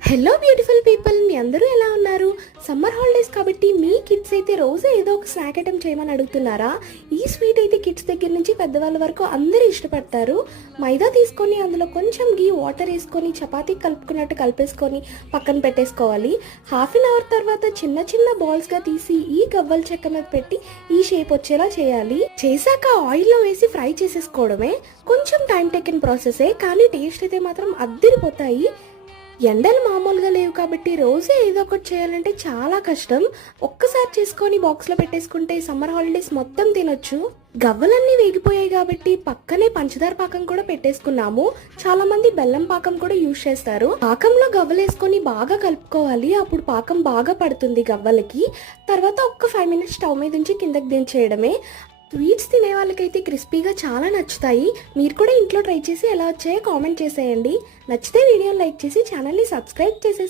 Hello beautiful people, మీ అందరూ ఎలా ఉన్నారు? సమ్మర్ హాలిడేస్ కాబట్టి మీ కిడ్స్ అయితే రోజు ఏదో ఒక స్నాక్ ఐటమ్ చేయమని అడుగుతున్నారా? ఈ స్వీట్ అయితే కిడ్స్ దగ్గర నుంచి పెద్దవాళ్ళ వరకు అందరూ ఇష్టపడతారు. మైదా తీసుకొని అందులో కొంచెం గీ వాటర్ వేసుకొని చపాతీ కలుపుకున్నట్టు కలిపేసుకొని పక్కన పెట్టేసుకోవాలి. హాఫ్ అన్ అవర్ తర్వాత చిన్న చిన్న బాల్స్గా తీసి ఈ గవ్వల చెక్క మీద పెట్టి ఈ షేప్ వచ్చేలా చేయాలి. చేశాక ఆయిల్లో వేసి ఫ్రై చేసేసుకోవడమే. కొంచెం టైం టేకిన్ ప్రాసెసే, కానీ టేస్ట్ అయితే మాత్రం అద్దరిపోతాయి. ఎండలు మామూలుగా లేవు కాబట్టి రోజే ఏదో ఒకటి చేయాలంటే చాలా కష్టం. ఒక్కసారి చేసుకొని బాక్స్లో పెట్టేసుకుంటే సమ్మర్ హాలిడేస్ మొత్తం తినొచ్చు. గవ్వలన్నీ వేగిపోయాయి కాబట్టి పక్కనే పంచదార పాకం కూడా పెట్టేసుకున్నాము. చాలా మంది బెల్లం పాకం కూడా యూజ్ చేస్తారు. పాకంలో గవ్వలు వేసుకొని బాగా కలుపుకోవాలి. అప్పుడు పాకం బాగా పడుతుంది గవ్వలకి. తర్వాత ఒక్క 5 మినిట్స్ స్టవ్ మీద నుంచి కిందకి దించేయడమే. స్వీట్స్ తినే వాళ్ళకైతే క్రిస్పీగా చాలా నచ్చుతాయి. మీరు కూడా ఇంట్లో ట్రై చేసి ఎలా వచ్చాయో కామెంట్ చేసేయండి. నచ్చితే వీడియోని లైక్ చేసి ఛానల్ని సబ్స్క్రైబ్ చేసేసుకోండి.